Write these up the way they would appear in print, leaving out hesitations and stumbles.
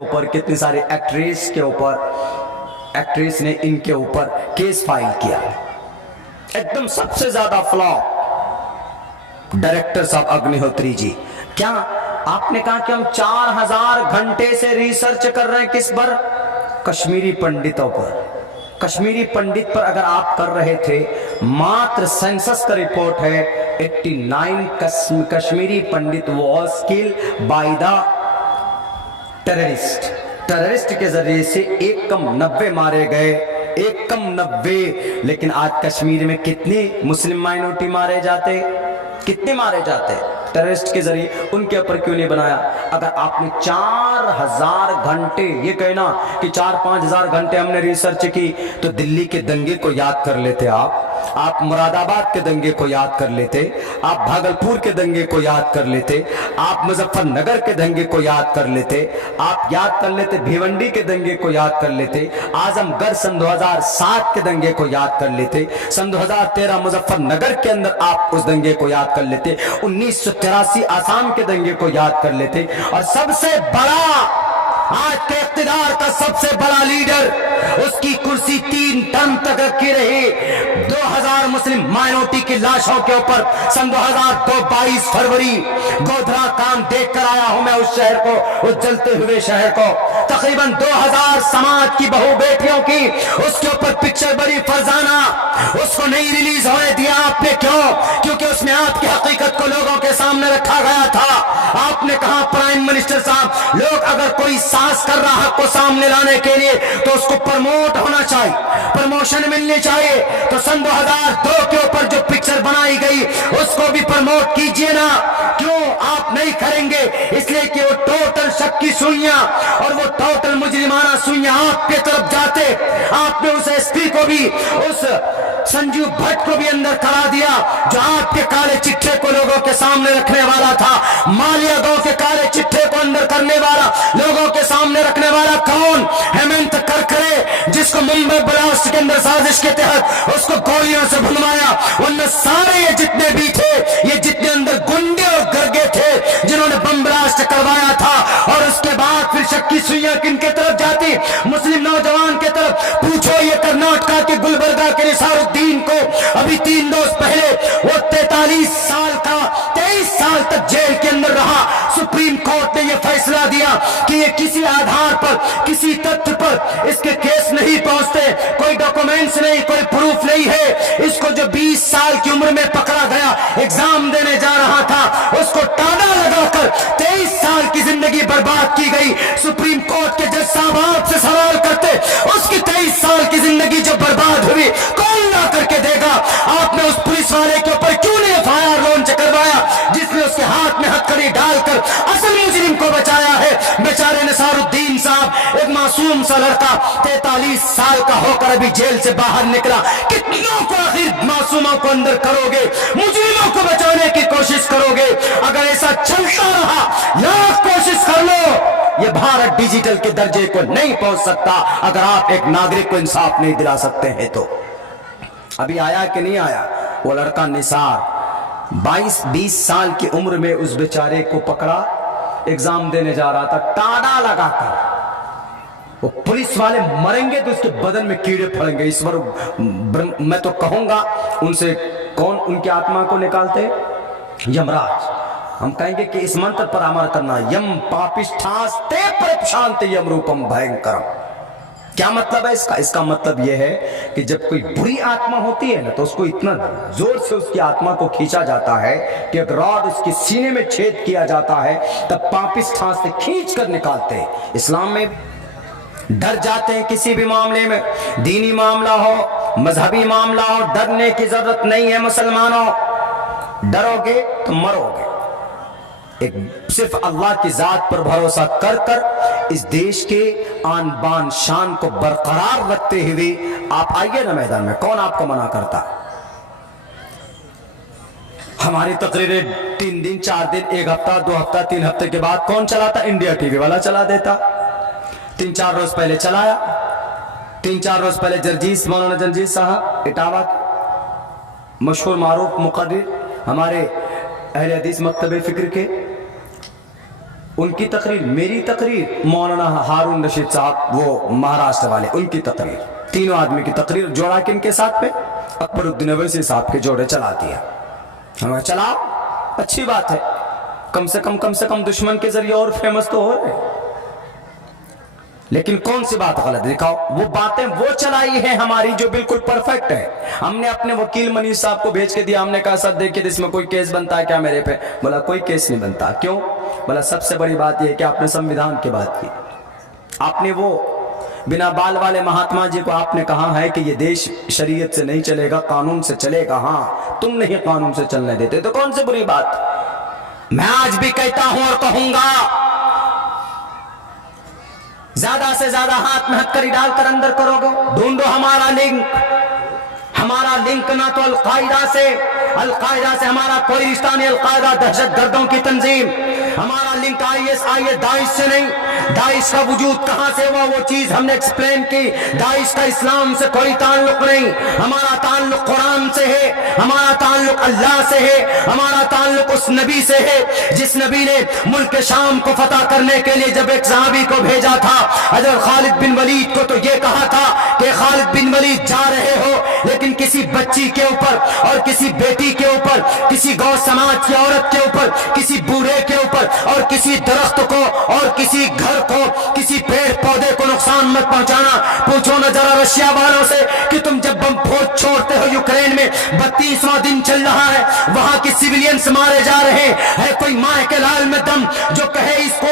ऊपर कितनी सारी एक्ट्रेस ने इनके ऊपर केस फाइल किया। एकदम सबसे ज्यादा फ्लॉप डायरेक्टर साहब अग्निहोत्री जी। क्या आपने कहा कि हम 4000 घंटे से रिसर्च कर रहे हैं किस पर? कश्मीरी पंडितों पर। कश्मीरी पंडित पर अगर आप कर रहे थे, मात्र सेंसस का रिपोर्ट है 89 Kashmiri Pandit was killed by the terrorist के जरिए से 1 कम 90 मारे गए, 1 कम 90। लेकिन आज कश्मीर में कितनी मुस्लिम माइनॉरिटी मारे जाते, कितने मारे जाते टेररिस्ट के जरिए? उनके ऊपर क्यों नहीं बनाया? अगर आपने 4000 घंटे, ये कहना कि 4-5 हजार घंटे हमने रिसर्च की, तो दिल्ली के दंगे को याद कर लेते आप मुरादाबाद के दंगे को याद कर लेते, आप भागलपुर के दंगे को याद कर लेते, आप मुजफ्फरनगर के दंगे को याद कर लेते, आप याद कर लेते भिवंडी के दंगे को याद कर लेते, आजमगढ़ सन 2007 के दंगे को याद कर लेते, सन 2013 मुजफ्फरनगर के अंदर आप उस दंगे को याद कर लेते, 1983 आसाम के दंगे को याद कर लेते। और सबसे बड़ा आज के इख्तिदार का सबसे बड़ा लीडर, उसकी कुर्सी 3 टर्म तक रखी रही। 2000 मुस्लिम माइनॉरिटी की लाशों के ऊपर सन 2002 22 फरवरी गोधरा कांड देख कर आया हूं मैं उस शहर को, उस जलते हुए शहर को। तकरीबन 2000 समाज की बहू बेटियों की उसके ऊपर पिक्चर बड़ी फरजाना, उसको नहीं रिलीज होने दिया आपने। क्यों? क्योंकि उसमें आपकी हकीकत को लोगों के सामने रखा गया था। आपने कहा प्राइम मिनिस्टर साहब, लोग अगर कोई साज कर रहा है को सामने लाने के लिए तो उसको प्रमोट होना चाहिए, प्रमोशन मिलनी चाहिए। तो सन 2002 के ऊपर जो पिक्चर बनाई गई उसको भी प्रमोट कीजिए ना। क्यों आप नहीं करेंगे? इसलिए कि वो टोटल शक की सुइयां और वो टोटल मुजरिमाना सुइयां आपके तरफ जाते। आपने उस एसपी को भी, उस संजीव भट्ट को भी अंदर करा दिया, जो आपके काले चिट्ठे को लोगों के सामने रखने वाला था। मालिया गांव के काले चिट्ठे को अंदर करने वाला, लोगों के सामने रखने वाला कौन? हेमंत करकरे, जिसको मुंबई ब्लास्ट के अंदर साजिश के तहत उसको गोलियों से भुनवाया। उन सारे ये जितने भी थे, ये जितने अंदर गुंडे और गर्गे थे जिन्होंने बम ब्लास्ट करवाया था। और उसके बाद फिर शक की सुइयां किनके तरफ जाती? मुस्लिम नौजवान के तरफ। पूछो ये कर्नाटका के गुलबर्गा के निसारुद्दीन को अभी 3 रोज पहले वो 43 साल का 23 साल तक जेल के अंदर रहा। सुप्रीम कोर्ट ने यह फैसला दिया कि ये किसी आधार पर, किसी तथ्य पर इसके केस नहीं पहुंचते, कोई डॉक्यूमेंट्स नहीं, कोई प्रूफ नहीं है। इसको जो 20 साल की उम्र में पकड़ा गया, एग्जाम देने जा रहा था, उसको टाड़ा लगाकर 23 साल की जिंदगी बर्बाद की गई। सुप्रीम कोर्ट के जज साहब आपसे सवाल करते, उसकी 23 साल की जिंदगी जो बर्बाद हुई कौन ला करके देगा? आपने उस पुलिस वाले के ऊपर क्यों नहीं एफआईआर लॉन्च करवाया, जिसने उसके हाथ में हथकड़ी डालकर असल मुजरिम को बचाया है? बेचारे निसारुद्दीन साहब, एक मासूम सा लड़का 43 साल का होकर अभी जेल से बाहर निकला। कितनों को आखिर मासूमों को अंदर करोगे, मुजरिमों को बचाने की कोशिश करोगे? अगर ऐसा चलता रहा, लाख कोशिश कर लो, ये भारत डिजिटल के दर्जे को नहीं पहुंच सकता अगर आप एक नागरिक को इंसाफ नहीं दिला सकते हैं। तो अभी आया कि नहीं आया वो लड़का निसार, 22-20 साल की उम्र में उस बेचारे को पकड़ा, एग्जाम देने जा रहा था, टाड़ा लगाकर। वो पुलिस वाले मरेंगे तो उसके बदन में कीड़े फड़ेंगे। इस बार मैं तो कहूंगा उनसे, कौन उनकी आत्मा को निकालते? यमराज। हम कहेंगे कि इस मंत्र पर अमल करना, यम पापिष्ठास्ते प्रशांत यम रूपम भयंकरम। क्या मतलब है इसका? इसका मतलब यह है कि जब कोई बुरी आत्मा होती है ना, तो उसको इतना जोर से उसकी आत्मा को खींचा जाता है कि एक रॉड उसके सीने में छेद किया जाता है, तब पापिष्ठां से खींच कर निकालते हैं। इस्लाम में डर जाते हैं किसी भी मामले में, दीनी मामला हो, मजहबी मामला हो, डरने की जरूरत नहीं है मुसलमानों। डरोगे तो मरोगे। एक सिर्फ अल्लाह की जात पर भरोसा कर कर इस देश के आन बान शान को बरकरार रखते हुए आप आइए ना मैदान में, कौन आपको मना करता? हमारी तकरीरें 3 दिन 4 दिन 1 हफ्ता 2 हफ्ता 3 हफ्ते के बाद कौन चलाता? इंडिया टीवी वाला चला देता। 3-4 रोज पहले चलाया, 3-4 रोज पहले जर्जीस, मौलाना जर्जीस साहब इटावा, मशहूर मारूफ मुक़र्रिर, हमारे अहले हदीस मकतबे फिक्र के, ان کی تقریر، میری تقریر، مولانا ہارون رشید صاحب وہ مہاراشٹر والے ان کی تقریر، تینوں آدمی کی تقریر جوڑا کن کے ساتھ پہ؟ اکبر الدین اویسی صاحب کے جوڑے چلا دیا. ہمیں چلاؤ، اچھی بات ہے، کم سے کم دشمن کے ذریعے اور فیمس تو ہو رہے. لیکن کون سی بات غلط دکھاؤ؟ وہ باتیں وہ چلائی ہیں ہماری جو بالکل پرفیکٹ ہے. ہم نے اپنے وکیل منیش صاحب کو بھیج کے دیا، ہم نے کہا سر دیکھیے اس میں کوئی کیس بنتا ہے کیا میرے پہ؟ بولا کوئی کیس نہیں بنتا. کیوں؟ بولا سب سے بڑی بات یہ ہے کہ آپ نے سمویدھان کی بات کی، آپ نے وہ بنا بال والے مہاتما جی کو آپ نے کہا ہے کہ یہ دیش شریعت سے نہیں چلے گا، قانون سے چلے گا. ہاں تم نہیں قانون سے چلنے دیتے تو کون سی بری بات؟ میں آج بھی کہتا ہوں اور کہوں گا، زیادہ سے زیادہ ہاتھ میں ہتھکڑی ڈال کر اندر کرو گے. ڈھونڈو ہمارا لنک نہ تو القاعدہ سے ہمارا کوئی رشتہ نہیں. القاعدہ دہشت گردوں کی تنظیم. ہمارا لنک IS داعش سے نہیں. داعش کا وجود کہاں سے ہوا وہ چیز ہم نے ایکسپلین کی. داعش کا اسلام سے کوئی تعلق نہیں. ہمارا تعلق قرآن سے ہے، ہمارا تعلق اللہ سے ہے، ہمارا تعلق اس نبی سے ہے جس نبی نے ملک شام کو فتح کرنے کے لیے جب ایک صحابی کو بھیجا تھا حضرت خالد بن ولید کو، تو یہ کہا تھا کہ خالد بن ولید جا رہے ہو لیکن کسی بچی کے اوپر اور کسی بیٹی کے اوپر، کسی گو سماج کی عورت کے اوپر، کسی بوڑھے کے اوپر اور کسی درخت کو اور کسی گھر کو، کسی پیڑ پودے کو نقصان مت پہنچانا. پوچھو نہ ذرا رشیا والوں سے کہ تم جب بم پھوڑ چھوڑتے ہو یوکرین میں 32واں دن چل رہا ہے، وہاں کے سیویلینز مارے جا رہے ہیں، ہے کوئی ماں کے لال میں دم جو کہے اس کو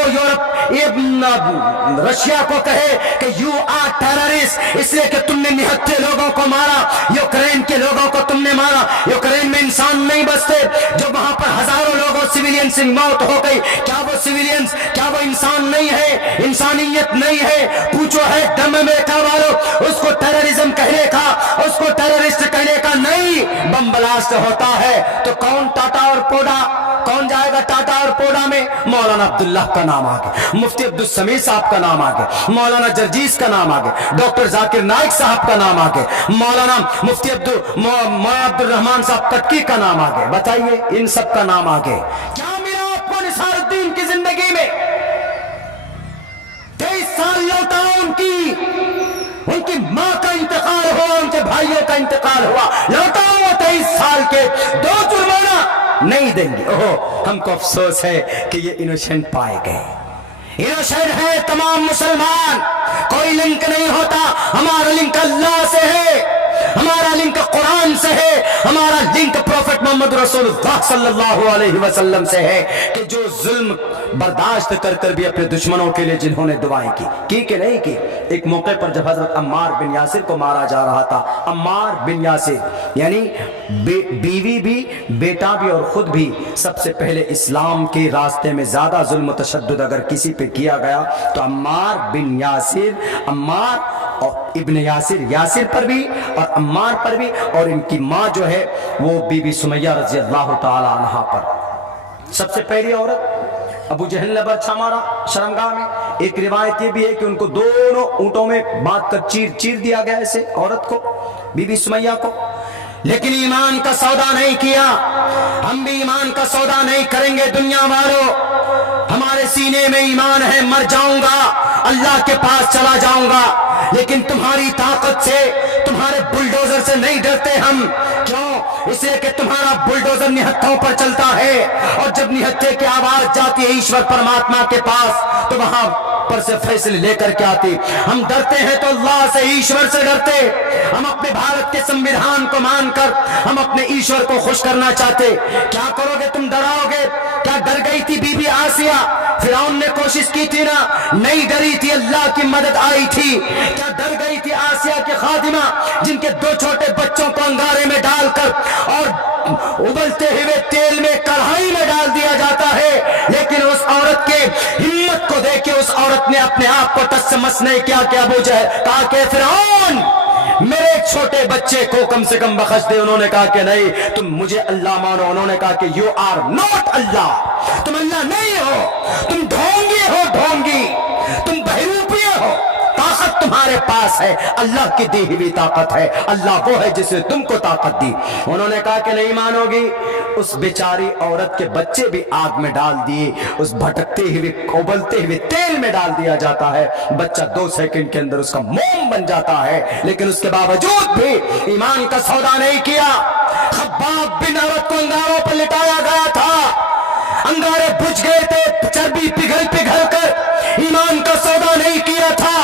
رشیا کو کہے کہ یو آر ٹیررسٹ اس لیے کہ تم نے 79 لوگوں کو مارا، یوکرین کے لوگوں کو تم نے مارا. یوکرین میں انسان نہیں بستے، جو وہاں پر ہزاروں لوگوں سیویلین سے موت ہو گئی، کیا وہ سیویلینز، کیا وہ انسان نہیں ہے؟ انسانیت نہیں ہے؟ پوچھو ہے دم امریکہ والوں، اس کو ٹیررزم کہنے کا، اس کو ٹیررسٹ کہنے کا نہیں. بم بلاسٹ ہوتا ہے تو کون ٹاٹا اور پوڈا، کون جائے گا ٹاٹا اور پوڈا میں؟ مولانا عبداللہ کا نام آگے، مفتی عبدالسمیع صاحب کا نام آگے، مولانا جرجیز کا نام آگے، ڈاکٹر ذاکر نائک صاحب کا نام آگے، مولانا مفتی عبد الرحمان صاحب کٹکی کا نام آگے. بتائیے ان سب کا نام آگے. کیا ملا آپ کو نثار الدین کی زندگی میں؟ 23 سال لوٹا ان کی ماں کا انتقال ہوا، ان کے بھائیوں کا انتقال ہوا، لوٹا وہ 23 سال کے 2 جرمانہ نہیں دیں گے. ہم کو افسوس ہے کہ یہ انوسنٹ پائے گئے. انوسنٹ ہے تمام مسلمان، کوئی لنک نہیں ہوتا. ہمارا لنک اللہ سے ہے، ہمارا لنک قرآن سے ہے، ہمارا لنک پروفٹ محمد رسول اللہ صلی اللہ علیہ وسلم سے ہے کہ جو ظلم برداشت کر کر بھی اپنے دشمنوں کے لیے جنہوں نے دعائیں کی کہ نہیں کی. ایک موقع پر جب حضرت عمار بن یاسر کو مارا جا رہا تھا، عمار بن یاسر یعنی بیوی بھی، بیٹا بھی اور خود بھی، سب سے پہلے اسلام کے راستے میں زیادہ ظلم و تشدد اگر کسی پہ کیا گیا تو عمار بن یاسر، عمار اور ابن یاسر، یاسر پر بھی اور عمار پر بھی، اور ان کی ماں جو ہے وہ بی بی سمیہ رضی اللہ تعالی عنہا پر. سب سے پہلی عورت ابو جہل نے برچھا مارا شرمگاہ میں. ایک روایت یہ بھی ہے کہ ان کو دونوں اونٹوں میں باندھ کر چیر دیا گیا ایسے عورت کو، بی بی سمیہ کو. لیکن ایمان کا سودا نہیں کیا. ہم بھی ایمان کا سودا نہیں کریں گے دنیا والوں. ہمارے سینے میں ایمان ہے، مر جاؤں گا اللہ کے پاس چلا جاؤں گا، لیکن تمہاری طاقت سے، تمہارے بلڈوزر سے نہیں ڈرتے ہم. کیوں؟ اس لیے کہ تمہارا بلڈوزر نہتھوں پر چلتا ہے، اور جب نہتھے کی آواز جاتی ہے ایشور پرماتما کے پاس تو وہاں پر سے فیصلے لے کر کے آتی. ہم ڈرتے ہیں تو اللہ سے، ایشور سے ڈرتے. ہم اپنے بھارت کے سمویدھان کو مان کر ہم اپنے ایشور کو خوش کرنا چاہتے. کیا کرو گے؟ تم ڈراؤ گے. کیا ڈر گئی تھی بی بی آسیہ؟ فرعون نے کوشش کی تھی نا، نہیں ڈری تھی، اللہ کی مدد آئی تھی. کیا ڈر گئی تھی آسیہ کے خادمہ جن کے 2 چھوٹے بچوں کو انگارے میں ڈال کر اور ابلتے ہوئے تیل میں کڑھائی میں ڈال دیا جاتا ہے، لیکن اس عورت کے ہمت کو دیکھ کے اس عورت نے اپنے آپ کو ٹس مس نہیں کیا کہ ابو جہل کہا کہ فرعون میرے ایک چھوٹے بچے کو کم سے کم بخش دے. انہوں نے کہا کہ نہیں، تم مجھے اللہ مانو. انہوں نے کہا کہ یو آر ناٹ اللہ، تم اللہ نہیں ہو، تم ڈھونگی ہو، ڈھونگی، تم بہروپیے ہو، ताकत तुम्हारे पास है, अल्लाह की दी हुई ताकत है, अल्लाह वो है जिसने तुमको ताकत दी। उन्होंने कहा कि नहीं मानोगी। उस बेचारी औरत के बच्चे भी आग में डाल दिए, उस भटकते हुए उबलते हुए तेल में डाल दिया जाता है, बच्चा 2 सेकंड के अंदर उसका मोम बन जाता है, लेकिन उसके बावजूद भी ईमान का सौदा नहीं किया। खब्बाब बिन अरत को अंगारों पर लिटाया गया था, अंगारे बुझ गए थे, चर्बी पिघल पिघल कर, ईमान का सौदा नहीं किया था।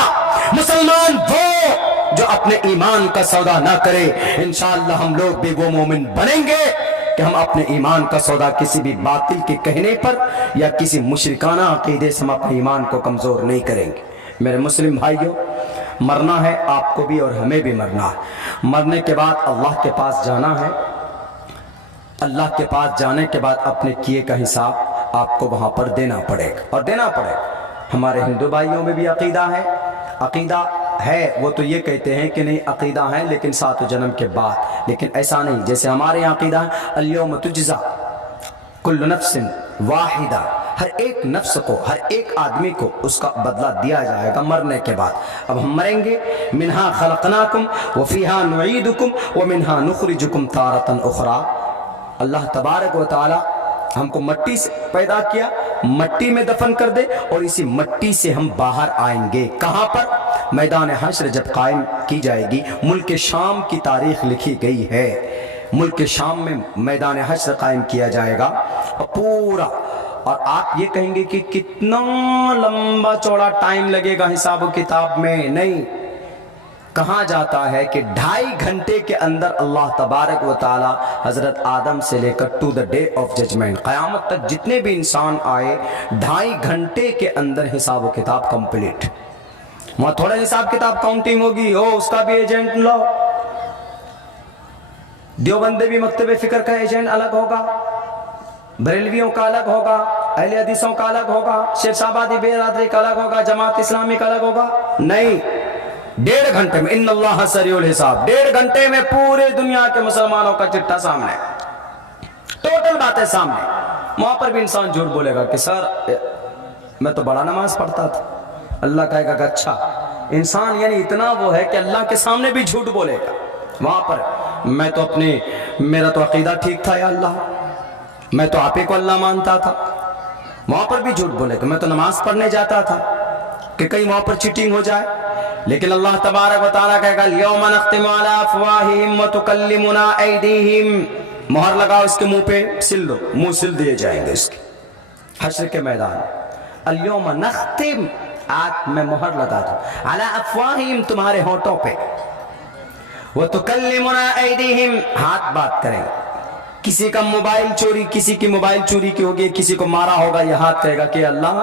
मुसलमान वो जो अपने ईमान का सौदा ना करे, इंशाअल्लाह हम लोग भी वो मोमिन बनेंगे कि हम अपने ईमान का सौदा किसी भी बातिल के कहने पर या किसी मुशरिकाना अकीदे से हम अपने ईमान को कमजोर नहीं करेंगे। मेरे मुस्लिम भाइयों, मरना है आपको भी और हमें भी मरना है। मरने के बाद अल्लाह के पास जाना है। अल्लाह के पास जाने के बाद अपने किए का हिसाब आपको वहां पर देना पड़ेगा और देना पड़ेगा। हमारे हिंदू भाइयों में भी अकीदा है, अकीदा है, वो तो ये कहते हैं कि नहीं अकीदा है लेकिन 7 जन्म के बाद, लेकिन ऐसा नहीं। जैसे हमारे यहाँ अकीदा है अल-यौम तुजज़ा कुल्लु नफ्सिन वाहिदा, हर एक नफ्स को, हर एक आदमी को उसका बदला दिया जाएगा मरने के बाद। अब हम मरेंगे, मिन्हा खलकनाकुम व फीहा नुईदुकुम व मिन्हा नुखरिजुकुम तारतन उखरा। अल्लाह तबारक व तआला हमको मट्टी से पैदा किया, मट्टी में दफन कर दे और इसी मट्टी से हम बाहर आएंगे। कहां पर? मैदान हश्र जब कायम की जाएगी। मुल्क शाम की तारीख लिखी गई है, मुल्क शाम में मैदान हश्र कायम किया जाएगा और पूरा, और आप ये कहेंगे कि कितना लंबा चौड़ा टाइम लगेगा हिसाब किताब में, नहीं। कहा जाता है कि 2.5 घंटे के अंदर अल्लाह तबारक व ताला हजरत आदम से लेकर to the day of judgement, क़यामत तक जितने भी इंसान आए, 2.5 घंटे के अंदर हिसाब किताब कंप्लीट। वहां थोड़ा हिसाब किताब काउंटिंग होगी, ओ उसका भी एजेंट लो, देवबंदे भी मकतबे फिक्र का एजेंट अलग होगा, बरेलवियों का अलग होगा, अहले हदीसों का अलग होगा, शेरशाबादी बेरादरी का अलग होगा, जमात इस्लामी का अलग होगा। नहीं, 1.5 घंटे में इन्नल्लाह सरीउल हिसाब, 1.5 घंटे में पूरे दुनिया के मुसलमानों का चिट्ठा सामने, टोटल बातें सामने। वहां पर भी इंसान झूठ बोलेगा कि सर मैं तो बड़ा नमाज पढ़ता था। अल्लाह कहेगा कि अच्छा, इंसान यानी इतना वो है कि अल्लाह के सामने भी झूठ बोलेगा। वहां पर मैं तो मेरा तो अकीदा ठीक था या अल्लाह, मैं तो आप ही को अल्लाह मानता था। वहां पर भी झूठ बोलेगा, मैं तो नमाज पढ़ने जाता था, कि कहीं वहां पर चीटिंग हो जाए। लेकिन अल्लाह तबारक व तआला कहेगा यौम नख्तिमु अला अफ़वाहिहिम व तुकल्लिमुना ऐदीहिम, मोहर लगाओ इसके मुंह पे, सिल दो, मुंह सिल दिए जाएंगे इसके। हश्र के मैदान, अल यौम नख्तिम, आज मैं मोहर लगा दूं, अला अफ़वाहिहिम, तुम्हारे होठों पे, व तुकल्लिमुना ऐदीहिम, हाथ बात करेंगे। किसी का मोबाइल चोरी, किसी की मोबाइल चोरी की होगी, किसी को मारा होगा, यह हाथ कहेगा कि अल्लाह,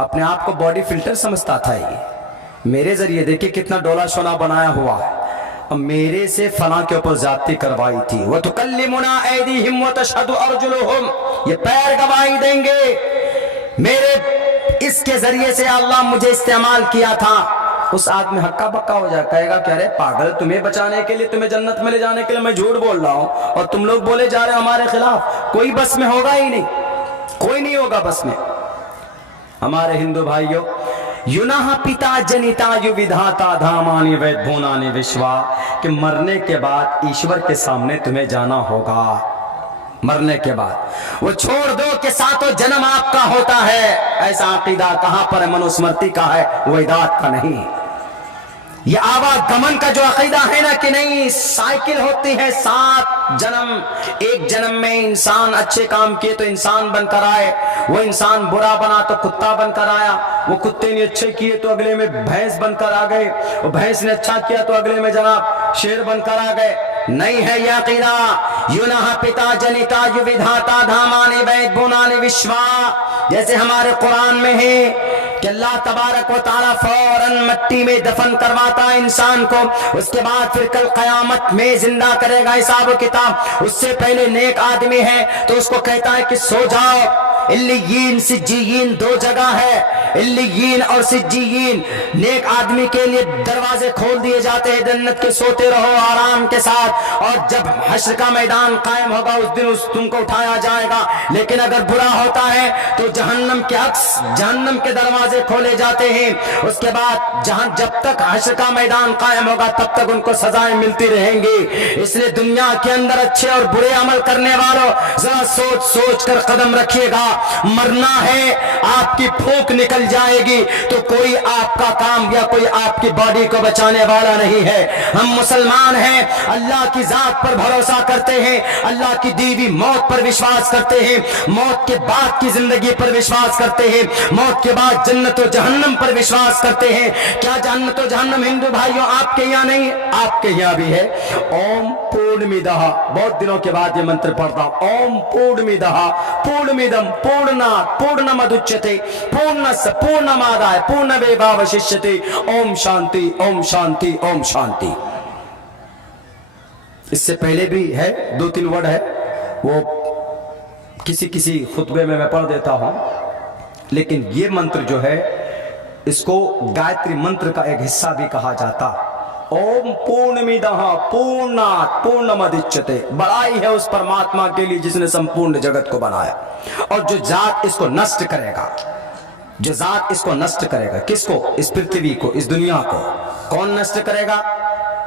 अपने आप को बॉडी फिल्टर समझता था, ये मेरे जरिए देखिए कितना डोला शोला बनाया हुआ है, और मेरे से फलां के ऊपर ज्यादती करवाई थी। वह तुकल्लिमुना ऐदीहिम व तशहदु अर्जुलुहुम, ये पैर गवाही देंगे मेरे इसके जरिए से अल्लाह मुझे इस्तेमाल किया था। उस आदमी हक्का बक्का हो जाए, कहेगा कि अरे पागल, तुम्हें बचाने के लिए, तुम्हें जन्नत में ले जाने के लिए मैं झूठ बोल रहा हूं और तुम लोग बोले जा रहे हो हमारे खिलाफ। कोई बस में होगा ही नहीं, कोई नहीं होगा बस में। हमारे हिंदू भाइयों, युनाह पिता जनिता यु विधाता धामानि वैद भूनानि विश्वा, कि मरने के बाद ईश्वर के सामने तुम्हें जाना होगा। मरने के बाद वो छोड़ दो कि 7 जन्म आपका होता है, ऐसा अकीदा कहां पर है? मनुस्मृति का है, वेदात का नहीं। ये आवागमन का जो अकीदा है ना कि नहीं, साइकिल होती है 7 जन्म, एक जन्म में इंसान अच्छे काम किए तो इंसान बनकर आए, वो इंसान बुरा बना तो कुत्ता बनकर आया, वो कुत्ते ने अच्छे किए तो अगले में भैंस बनकर आ गए, वो भैंस ने अच्छा किया तो अगले में जनाब शेर बनकर आ गए। नहीं है यह अकीदा। युनः पिता जनिता यु विधाता धामानि वैद भूनानि विश्वा, जैसे हमारे कुरान में है कि अल्लाह तबारक व तआला फौरन मट्टी में दफन करवाता इंसान को, उसके बाद फिर कल कयामत में जिंदा करेगा हिसाब किताब। उससे पहले नेक आदमी है तो उसको कहता है कि सो जाओ, इल्लियीन सिज्जियीन 2 जगह है, इल्लियीन और सिज्जियीन, नेक आदमी के लिए दरवाजे खोल दिए जाते हैं जन्नत के, सोते रहो आराम के साथ, और जब हश्र का मैदान कायम होगा उस दिन तुमको उठाया जाएगा। लेकिन अगर बुरा होता है तो जहन्नम के अक्स, जहन्नम के दरवाजे खोले जाते हैं। उसके बाद जहां जब तक हश्र का मैदान कायम होगा तब तक उनको सजाएं मिलती रहेंगी। इसलिए दुनिया के अंदर अच्छे और बुरे अमल करने वालों जरा सोच सोच कर कदम रखिएगा। मरना है, आपकी फूंक निकल जाएगी तो कोई आपका काम या कोई आपकी बॉडी को बचाने वाला नहीं है। हम मुसलमान हैं, अल्लाह की जात पर भरोसा करते हैं, अल्लाह की दी हुई मौत पर विश्वास करते हैं, मौत के बाद की जिंदगी पर विश्वास करते हैं, मौत के बाद जन्नत और जहन्नम पर विश्वास करते हैं। क्या जन्नत और जहन्नम हिंदू भाइयों आपके यहाँ नहीं, आपके यहाँ भी है। ओम पूर्णमिदः, बहुत दिनों के बाद ये मंत्र पढ़ता हूं। ओम पूर्णमिदः पूर्णमिदं पूर्णात् पूर्णमुदच्यते पूर्णस्य पूर्णमादाय पूर्णमेवावशिष्यते। ओम शांति, ओम शांति, ओम शांति। इससे पहले भी है, 2-3 वर्ड है, वो किसी किसी खुतबे में मैं पढ़ देता हूं। लेकिन ये मंत्र जो है इसको गायत्री मंत्र का एक हिस्सा भी कहा जाता। ओम पूर्णमिदः पूर्णात् पूर्णमुदच्यते, बड़ाई है उस परमात्मा के लिए जिसने संपूर्ण जगत को बनाया, और जो जात इसको नष्ट करेगा, जो जात इसको नष्ट करेगा, किसको? इस पृथ्वी को, इस दुनिया को। कौन नष्ट करेगा?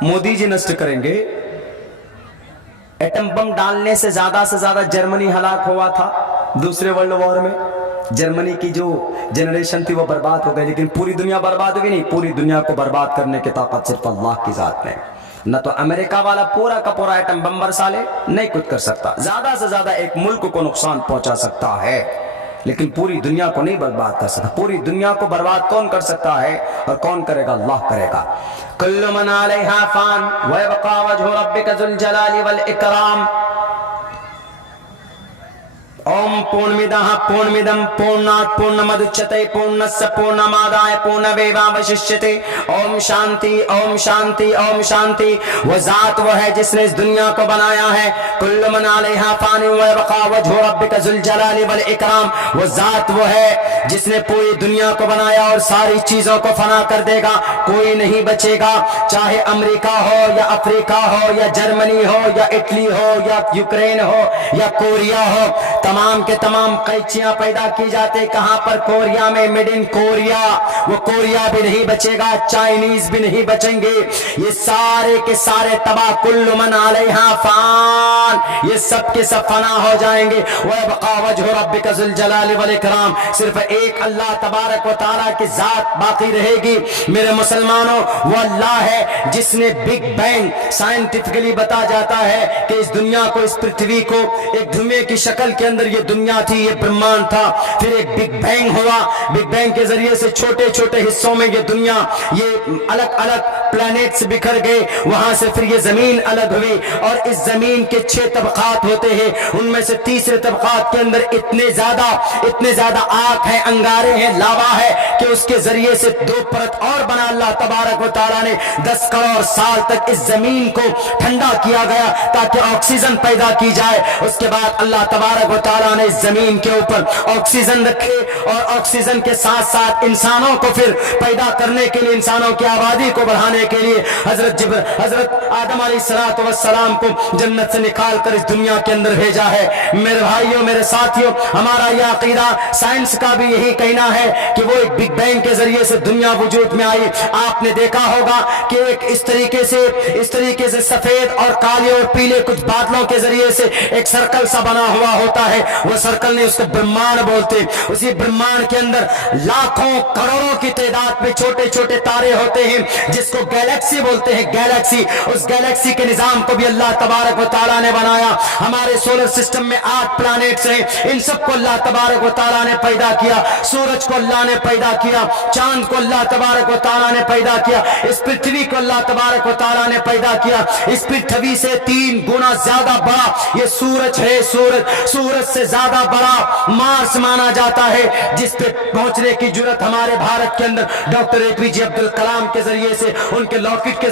मोदी जी नष्ट करेंगे। एटम बम डालने से ज्यादा जर्मनी हलाक हुआ था दूसरे वर्ल्ड वॉर में। जर्मनी की जो जनरेशन थी वो बर्बाद हो गई, लेकिन पूरी दुनिया बर्बाद हुई नहीं। पूरी दुनिया को बर्बाद करने की ताकत सिर्फ अल्लाह की जात में। न तो अमेरिका वाला पूरा का पूरा एटम बम बरसा ले, नहीं कुछ कर सकता। ज्यादा से ज्यादा एक मुल्क को नुकसान पहुंचा सकता है, लेकिन पूरी दुनिया को नहीं बर्बाद कर सकता। पूरी दुनिया को बर्बाद कौन कर सकता है और कौन करेगा? अल्लाह करेगा। कुल्लु मन अलैहा फान व यबका वजहु रब्बिका ज़ुल जलाली वल इकराम। ओम पूर्णमिदः पूर्णमिदं पूर्णात् पूर्णमुदच्यते पूर्णस्य पूर्णमादाय पूर्णमेवावशिष्यते। ओम शांति, ओम शांति, ओम शांति। वो जात वो है जिसने इस दुनिया को बनाया है। कुल्लु मन अलैहा फान व यबका वजहु रब्बिका ज़ुल जलाली वल इकराम। वो जात वो है जिसने पूरी दुनिया को बनाया और सारी चीजों को फना कर देगा, कोई नहीं बचेगा। चाहे अमेरिका हो या अफ्रीका हो या जर्मनी हो या इटली हो या यूक्रेन हो या कोरिया हो, तमाम के तमाम कैचियां पैदा की जाते। कहां पर? कोरिया में, मेड इन कोरिया। वो कोरिया भी नहीं बचेगा, चाइनीज भी नहीं बचेंगे, ये सारे के सारे तबाह। कुल्लु मन अलैहा फान, ये सब के सब फना हो जाएंगे। व यबका वजहु रब्बिका ज़ुल जलाली वल इकराम, सिर्फ एक अल्लाह तबारक व तआला की जात बाकी रहेगी। मेरे मुसलमानों, वो अल्लाह है जिसने बिग बैंग, साइंटिफिकली बता जाता है कि इस दुनिया को, इस पृथ्वी को एक धुएं की शक्ल के अंदर ये दुनिया थी, ये ब्रह्मांड था। फिर एक बिग बैंग हुआ, बिग बैंग के जरिए से छोटे छोटे हिस्सों में ये दुनिया, ये अलग अलग प्लैनेट्स बिखर गए। वहां से फिर ये जमीन अलग हुई, और इस जमीन के 6 तबकात होते हैं। उनमें से तीसरे तबकात के अंदर इतने ज्यादा आग है, अंगारे हैं, लावा है कि उसके जरिए से 2 परत और बना अल्लाह तबारक व तआला ने। 10 करोड़ साल तक इस जमीन को ठंडा किया गया ताकि ऑक्सीजन पैदा की जाए। उसके बाद अल्लाह तबारक व तआला ने इस जमीन के ऊपर ऑक्सीजन रखे, और ऑक्सीजन के साथ साथ इंसानों को फिर पैदा करने के लिए, इंसानों की आबादी को बढ़ाने के लिए हजरत आदम अलैहिस्सलातु वस्सलाम को जन्नत से निकाल कर इस दुनिया के अंदर भेजा है। मेरे भाइयों, मेरे साथियों, हमारा यह अकीदा, साइंस का भी यही कहना है कि वो एक बिग बैंग के जरिए से दुनिया वजूद में आई। आपने देखा होगा कि एक इस तरीके से सफेद और काले और पीले कुछ बादलों के जरिए से एक सर्कल सा बना हुआ होता है। वो सर्कल नहीं, उसको ब्रह्मांड बोलते। उसी ब्रह्मांड के अंदर लाखों करोड़ों की तादाद में छोटे छोटे तारे होते हैं, जिसको गैलेक्सी बोलते हैं। गैलेक्सी, उस गैलेक्सी के निजाम को भी अल्लाह तबारक व तआला ने बनाया। हमारे सोलर सिस्टम में 8 प्लैनेट्स हैं, इन सबको अल्लाह तबारक व तआला ने पैदा किया। सूरज को अल्लाह ने पैदा किया, चांद को अल्लाह तबारक व तआला ने पैदा किया, इस पृथ्वी को अल्लाह तबारक व तआला ने पैदा किया। इस पृथ्वी से 3 गुना ज्यादा बड़ा ये सूरज है। सूरज سے زیادہ بڑا مارس مانا جاتا ہے جس پہ پہنچنے کی جرت ہمارے بھارت کے اندر ڈاکٹر اے پی جے عبد الکلام کے ذریعے سے، ان کے راکٹ کے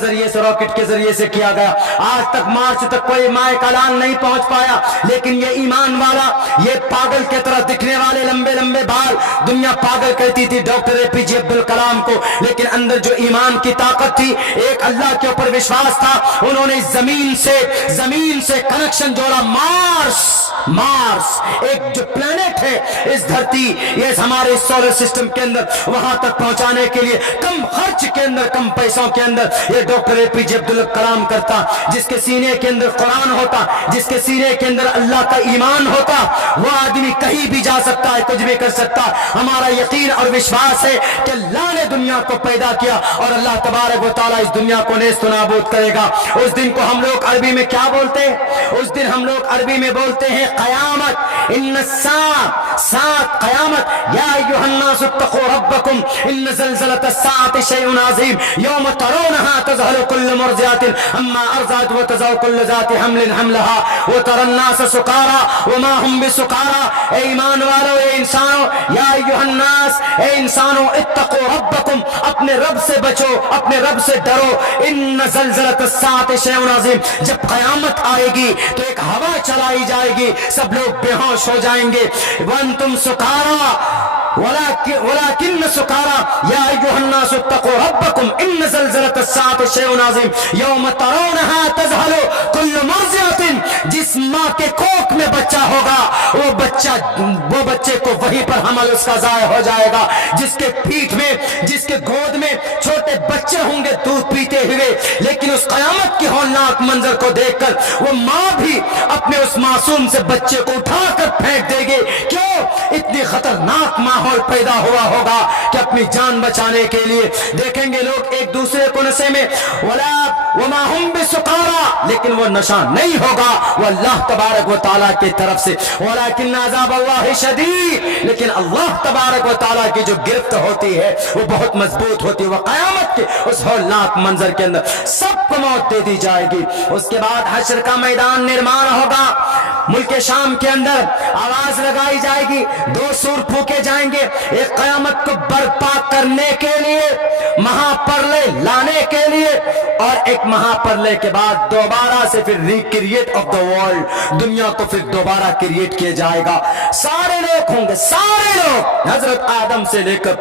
ذریعے سے کیا گیا۔ آج تک مارس تک کوئی مائع کلام نہیں پہنچ پایا، لیکن یہ ایمان والا، یہ پاگل کی طرح دکھنے والے لمبے لمبے بال، دنیا پاگل کہتی تھی ڈاکٹر اے پی جے عبد الکلام کو، لیکن اندر جو ایمان کی طاقت تھی، ایک اللہ کے اوپر وشواس تھا، انہوں نے زمین سے کنیکشن جوڑا۔ مارس ایک جو پلانٹ ہے اس دھرتی، یہ ہمارے سولر سسٹم کے اندر، وہاں تک پہنچانے کے لیے کم خرچ کے اندر، کم پیسوں کے اندر یہ ڈاکٹر اے پی جے عبد الکلام کرتا۔ جس کے سینے کے اندر قرآن ہوتا، جس کے سینے کے اندر اللہ کا ایمان ہوتا، وہ آدمی کہیں بھی جا سکتا ہے، کچھ بھی کر سکتا۔ ہمارا یقین اور وشواس ہے کہ اللہ نے دنیا کو پیدا کیا اور اللہ تبارک و تعالیٰ اس دنیا کو نیست و نابود کرے گا۔ اس دن کو ہم لوگ عربی میں کیا بولتے ہیں؟ اس دن ہم لوگ عربی میں بولتے ہیں قیامت۔ ان الساعة قیامت، یا ایھا الناس اتقوا ربکم ان زلزلۃ الساعة شیء عظیم یوم ترونها تذهل كل مرضعة عما ارضعت وتضع كل ذات حمل حملها وترى الناس سکارى وما هم بسکارى۔ اے ایمان والو، اے انسانو، یا ایھا الناس، اے انسانو، اتقوا ربکم، اپنے رب سے بچو، اپنے رب سے ڈرو۔ ان زلزلۃ الساعة شیء عظیم، جب قیامت آئے گی تو ایک ہوا چلائی جائے گی، سب لوگ بے ہوش ہو جائیں گے۔ وانتم سکارى ولكن سکارى یا ایھا الناس اتقوا ربکم ان زلزلۃ الساعة شیء عظیم یوم ترونها تذهل كل مرضعة۔ جس ماں کے کوکھ میں بچہ ہوگا، وہ بچے کو وہیں پر حمل اس کا ضائع ہو جائے گا۔ جس کے پیٹھ میں، جس کے گود میں چھوٹے بچے ہوں گے دودھ پیتے ہوئے، لیکن اس قیامت کے ہولناک منظر کو دیکھ کر وہ ماں بھی اپنے اس معصوم سے بچے کو اٹھا کر پھینک دے گی۔ کیوں؟ اتنی خطرناک ماحول پیدا ہوا ہوگا کہ اپنی جان بچانے کے لیے دیکھیں گے لوگ ایک دوسرے کو نشے میں، وما هم بسکارى، لیکن وہ نشہ نہیں ہوگا، وہ اللہ تبارک و تعالیٰ کی طرف سے۔ ولكن عذاب اللہ شدید، لیکن اللہ تبارک و تعالیٰ کی جو گرفت ہوتی ہے وہ بہت مضبوط ہوتی ہے۔ وہ قیامت کے اس ہولناک منظر کے اندر سب کو موت دے دی جائے گی۔ اس کے بعد حشر کا میدان نرمان ہوگا، ملک شام کے اندر آواز لگائی جائے گی، دو سور پھونکے جائیں گے، ایک قیامت کو برپا کرنے کے لیے، مہاپرلے لانے کے لیے، اور ایک مہاپرلے کے بعد دوبارہ سے پھر ریکریٹ آف دا ورلڈ، دنیا کو پھر دوبارہ کریٹ کیا جائے گا۔ سارے لوگ ہوں گے، سارے لوگ، حضرت آدم سے لے کر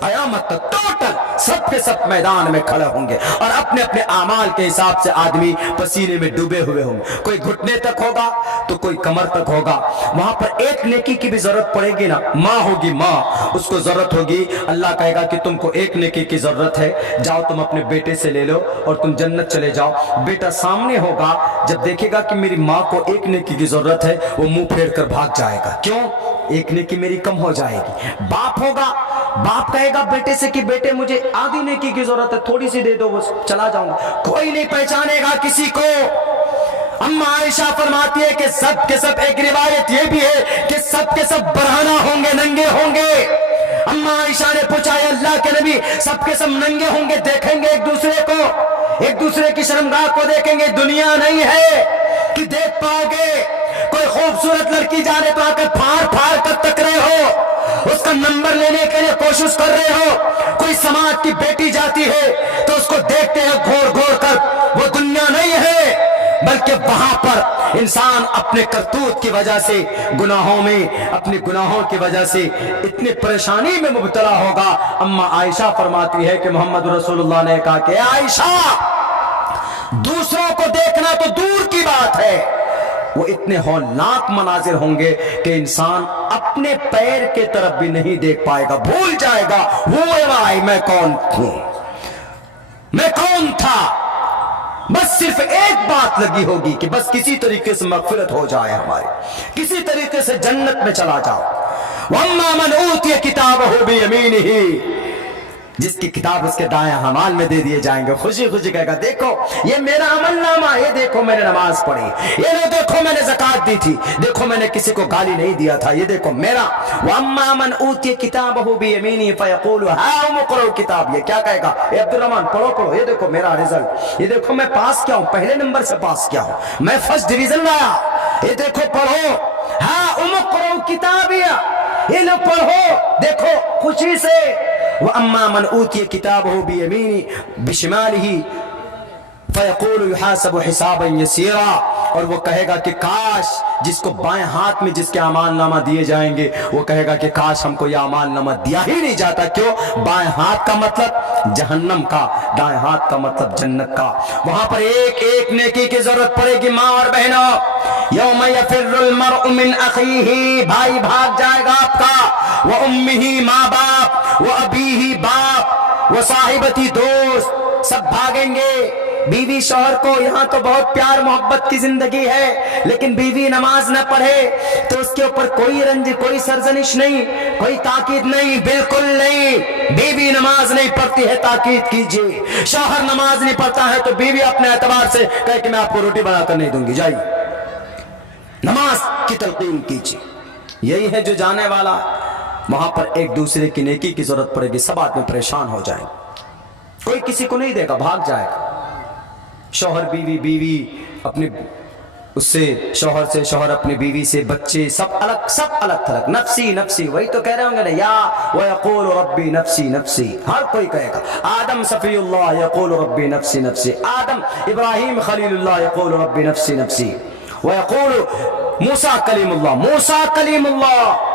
قیامت تک ٹوٹل سب کے سب میدان میں کھڑے ہوں گے، اور اپنے اپنے اعمال کے حساب سے آدمی پسینے میں ڈوبے ہوئے ہوں گے۔ کوئی گھٹنے تک ہوگا تو کوئی کمر تک ہوگا۔ وہاں پر ایک نیکی کی بھی ضرورت پڑے گی نا، ماں ہوگی، ماں، اس کو ضرورت ہوگی، اللہ کہے گا کہ تم کو ایک نیکی کی ضرورت ہے، جاؤ تم اپنے بیٹے سے لے لو اور تم جنت چلے جاؤ۔ بیٹا سامنے ہوگا، جب دیکھے گا کہ میری ماں کو ایک نیکی کی ضرورت ہے، وہ منہ پھیر کر بھاگ جائے گا۔ کیوں؟ ایک نیکی میری کم ہو جائے گی۔ باپ ہوگا، باپ کہے گا بیٹے سے کہ بیٹے مجھے آدھی نیکی کی ضرورت ہے، تھوڑی سی دے دو، بس چلا جاؤں گا۔ کوئی نہیں پہچانے گا کسی کو۔ اما عائشہ فرماتی ہے کہ سب کے سب، ایک روایت یہ بھی ہے کہ سب کے سب برہنہ ہوں گے، ننگے ہوں گے۔ اما عائشہ نے پوچھا ہے اللہ کے نبی، سب کے سب ننگے ہوں گے، دیکھیں گے ایک دوسرے کو، ایک دوسرے کی شرمگاہ کو دیکھیں گے؟ دنیا نہیں ہے کہ دیکھ پاؤ گے کوئی خوبصورت لڑکی جا رہے تو آ کر پھاڑ پھاڑ کر تک رہے ہو، اس کا نمبر لینے کے لیے کوشش کر رہے ہو۔ کوئی سماج کی بیٹی جاتی ہے تو اس کو دیکھتے ہیں گھور گھور کر، وہ دنیا نہیں ہے، بلکہ وہاں پر انسان اپنے کرتوت کی وجہ سے، گناہوں میں، اپنے گناہوں کی وجہ سے اتنی پریشانی میں مبتلا ہوگا۔ اما عائشہ فرماتی ہے کہ محمد رسول اللہ نے کہا کہ عائشہ، دوسروں کو دیکھنا تو دور کی بات ہے، وہ اتنے ہولناک مناظر ہوں گے کہ انسان اپنے پیر کے طرف بھی نہیں دیکھ پائے گا، بھول جائے گا میں کون ہوں، میں کون تھا۔ بس صرف ایک بات لگی ہوگی کہ بس کسی طریقے سے مغفرت ہو جائے ہماری، کسی طریقے سے جنت میں چلا جاؤ۔ وَأَمَّا مَنْ أُوتِيَ كِتَابَهُ بِيَمِينِهِ، جس کی کتاب اس کے دائیں حمال میں دے دیے جائیں گے، خوشی خوشی کہے گا دیکھو یہ میرا عمل نامہ، یہ دیکھو میں نے نماز پڑھی، یہ لو دیکھو میں نے زکوٰۃ دی تھی، دیکھو میں نے کسی کو گالی نہیں دیا تھا، یہ دیکھو میرا۔ وَأَمَّا مَنْ أُوتِيَ كِتَابَهُ بِيَمِينِهِ فَيَقُولُ هَاؤُمُ اقْرَءُوا کتاب، یہ کیا کہے گا؟ اے عبد الرحمن پڑھو پڑھو، یہ دیکھو میرا رزلٹ، یہ دیکھو میں پاس کیا ہوں، پہلے نمبر سے پاس کیا ہوں، میں فرسٹ ڈویژن لایا، یہ دیکھو پڑھو۔ हाँ उमक़रो किताबिया, ये लो पढ़ो, देखो खुशी से। व अम्मा मन ऊतिय किताबहु बियमीनी बिशिमालिही फयक़ूलु युहासबु हिसाबन यसीरा, और वो कहेगा कि काश, जिसको बाएं हाथ में जिसके अमाल नामा दिए जाएंगे वो कहेगा कि काश हमको यह अमाल नामा दिया ही नहीं जाता। क्यों? बाएं हाथ का मतलब जहन्नम का, दाएं हाथ का मतलब जन्नत का। वहां पर एक एक नेकी की जरूरत पड़ेगी। माँ और बहनों, यौम यफिर्रुल मर्उ मिन अखीही, भाई भाग जाएगा आपका, व उम्मिही माँ बाप, व अबीही बाप, व साहिबती दोस्त, सब भागेंगे। बीवी शौहर को, यहाँ तो बहुत प्यार मोहब्बत की जिंदगी है, लेकिन बीवी नमाज न पढ़े तो उसके ऊपर कोई रंज, कोई सरजनिश नहीं, कोई ताकीद नहीं, बिल्कुल नहीं। बीवी नमाज नहीं पढ़ती है, ताकीद कीजिए। शौहर नमाज नहीं पढ़ता है तो बीवी अपने एतबार से कहे कि मैं आपको रोटी बनाकर नहीं दूंगी, जाइए। नमाज की तलकीन कीजिए। यही है जो जाने वाला। वहां पर एक दूसरे की नेकी की जरूरत पड़ेगी, सब आदमी परेशान हो जाएंगे, कोई किसी को नहीं देगा, भाग जाएगा। शौहर बीवी, बीवी अपने उससे, शौहर से, शौहर अपनी बीवी से, बच्चे सब अलग, सब अलग थलग। नफ्सी नफ्सी, वही तो कह रहे होंगे ना, या व यक़ूलु रब्बी नफ्सी नफ्सी, हर कोई कहेगा। आदम सफ़ीउल्लाह यक़ूलु रब्बी नफ्सी नफ्सी, आदम इब्राहिम खलीलुल्लाह यक़ूलु रब्बी नफ्सी नफ्सी, व यक़ूलु मूसा कलीमुल्लाह, मूसा कलीमुल्लाह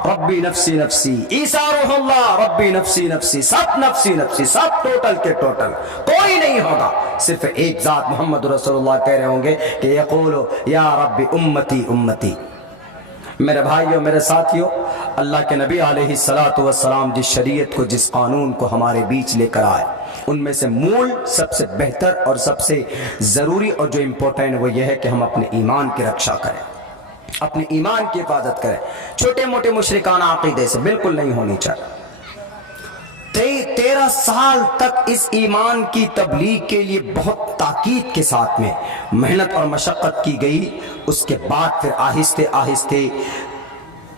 रब्बी नफ्सी नफ्सी, ईसा रूहुल्लाह रब्बी नफ्सी नफ्सी, सब नफ्सी नफ्सी, सब टोटल के टोटल, कोई नहीं होगा। सिर्फ एक जात मोहम्मद रसूलुल्लाह कह रहे होंगे कि यक़ूलु या रब्बी उम्मती उम्मती। मेरे भाइयों, मेरे साथियों, अल्लाह के नबी अलैहिस्सलातु वस्सलाम जिस शरीयत को, जिस कानून को हमारे बीच लेकर आए, उनमें से मूल, सबसे बेहतर और सबसे ज़रूरी और जो इम्पोर्टेंट वो ये है कि हम अपने ईमान की रक्षा करें, अपने ईमान की हिफाजत करें। छोटे मोटे मुशरिकाना अकीदे से बिल्कुल नहीं होनी चाहिए। 13 साल तक इस ईमान की तबलीग के लिए बहुत ताकीद के साथ में मेहनत और मशक्क़त की गई। उसके बाद फिर आहिस्ते आहिस्ते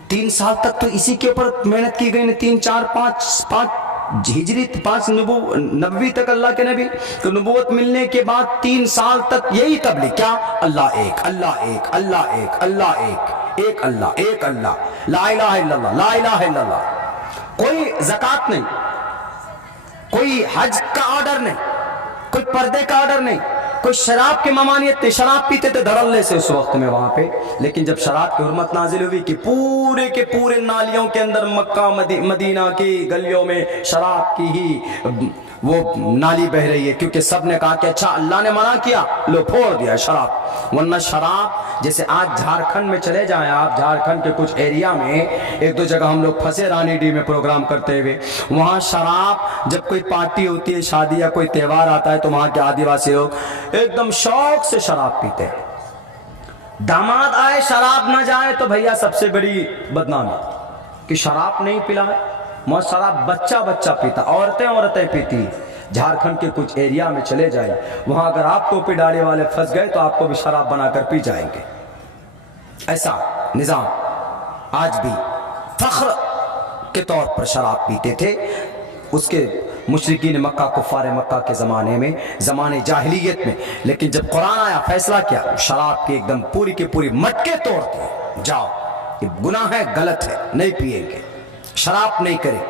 3 साल तक तो इसी के ऊपर मेहनत की गई। 3, 4, 5 हिजरी 5 नबवी तक अल्लाह के नबी तो नबूवत मिलने के बाद 3 साल तक यही तबलीग। क्या? अल्लाह एक, अल्लाह एक, अल्लाह एक, अल्लाह एक, एक अल्लाह, एक अल्लाह, ला इलाहा इल्लल्लाह, ला इलाहा इल्लल्लाह। कोई ज़कात नहीं, कोई हज का ऑर्डर नहीं, कोई पर्दे का ऑर्डर नहीं, कोई शराब की ममानियत नहीं। शराब पीते थे धड़ल्ले से उस वक्त में वहां पे, लेकिन जब शराब की हुर्मत नाजिल हुई कि पूरे के पूरे नालियों के अंदर, मक्का मदीना की गलियों में शराब की ही वो नाली बह रही है, क्योंकि सब ने कहा कि अच्छा अल्लाह ने मना किया, लो फोड़ दिया शराब। वरना शराब, जैसे आज झारखंड में चले जाएं आप, झारखंड के कुछ एरिया में, एक दो जगह हम लोग फंसे रानी डी में प्रोग्राम करते हुए, वहाँ शराब, जब कोई पार्टी होती है, शादी या कोई त्यौहार आता है, तो वहाँ के आदिवासी लोग एकदम शौक से शराब पीते हैं। दामाद आए शराब ना जाए तो भैया सबसे बड़ी बदनामी कि शराब नहीं पिलाए। मौत शराब बच्चा बच्चा पीता, औरतें पीती। झारखंड के कुछ एरिया में चले जाए, वहां अगर आप टोपी डाले वाले फंस गए तो आपको भी शराब बनाकर पी जाएंगे। ऐसा निजाम आज भी फख्र के तौर पर शराब पीते थे। उसके मुशरिकीन मक्का, कुफ़ार मक्का के ज़माने में, ज़माने जाहिलियत में। लेकिन जब कुरान आया, फैसला किया, शराब की एकदम पूरी की पूरी मटके तोड़ दिए। जाओ, ये गुनाह है, गलत है, नहीं पिएंगे, शराब नहीं करें।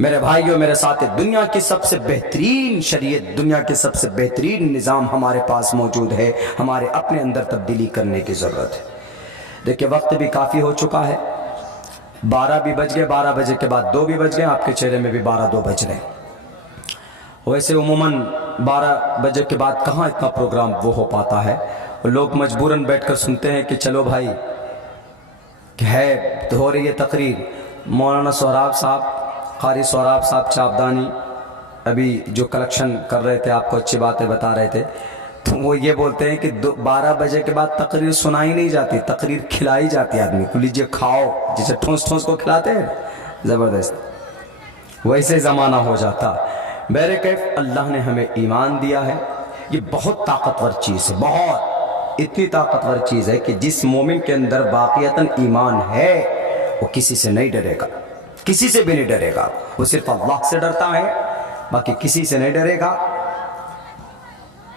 मेरे भाइयों, मेरे साथ, दुनिया की सबसे बेहतरीन शरीयत, दुनिया के सबसे बेहतरीन निज़ाम हमारे पास मौजूद है। हमारे अपने अंदर तब्दीली करने की ज़रूरत है। देखिए, वक्त भी काफ़ी हो चुका है, 12 भी बज गए, 12 बजे के बाद 2 भी बज गए, आपके चेहरे में भी 12-2 बज रहे हैं। वैसे उमूमन 12 बजे के बाद कहाँ इतना प्रोग्राम वो हो पाता है। लोग मजबूरन बैठकर सुनते हैं कि चलो भाई है तो हो रही है तकरीर। मौलाना सोहराब साहब, कारी सोहराब साहब चापदानी अभी जो कलेक्शन कर रहे थे, आपको अच्छी बातें बता रहे थे, तो वो ये बोलते हैं कि 12 बजे के बाद तकरीर सुनाई नहीं जाती, तकरीर खिलाई जाती है आदमी को। लीजिए खाओ, जैसे ठोस ठोस को खिलाते हैं ज़बरदस्त, वैसे ज़माना हो जाता। बहरकैफ अल्लाह ने हमें ईमान दिया है, ये बहुत ताकतवर चीज़ है, बहुत, इतनी ताकतवर चीज़ है कि जिस मोमिन के अंदर बाक़ियतन ईमान है वो किसी से नहीं डरेगा, किसी से भी नहीं डरेगा। वो सिर्फ अल्लाह से डरता है, बाकी किसी से नहीं डरेगा।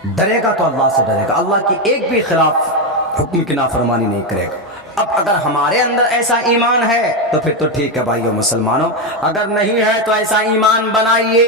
डरेगा तो अल्लाह से डरेगा, अल्लाह की एक भी खिलाफ हुक्म की नाफरमानी नहीं करेगा। اب اگر ہمارے اندر ایسا ایمان ہے تو پھر تو ٹھیک ہے بھائیو مسلمانوں، اگر نہیں ہے تو ایسا ایمان بنائیے۔